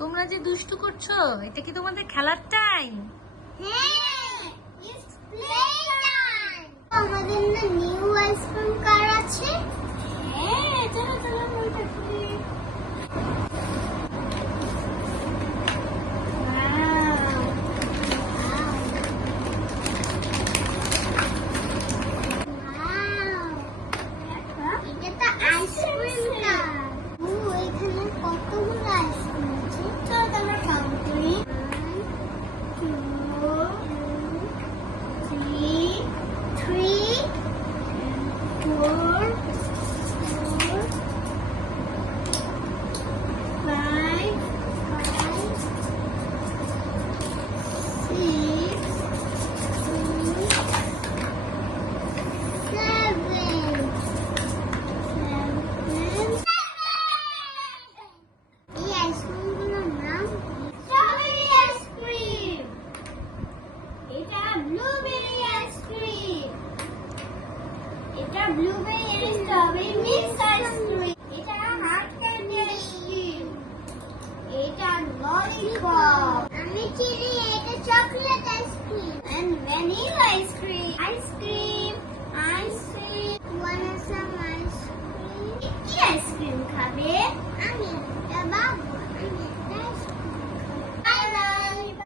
তোমরা যে দুষ্টু করছো, এটা কি তোমাদের খেলার টাইম? হ্যাঁ, it's play time. আমাদের না নিউ আইসক্রিম কার আছে? হ্যাঁ, চলো চলো ওইটা খুলি। এটা তো আইসক্রিম কার। ও এখানে কতগুলো আইসক্রিম আছে। চলো আমরা কাউন্ট করি। Blueberry and strawberry mix ice cream. এটা হার্ড ক্যান্ডি আইসক্রিম। এটা ললিপপ। আমি চিনি। এটা chocolate ice cream and vanilla ice cream.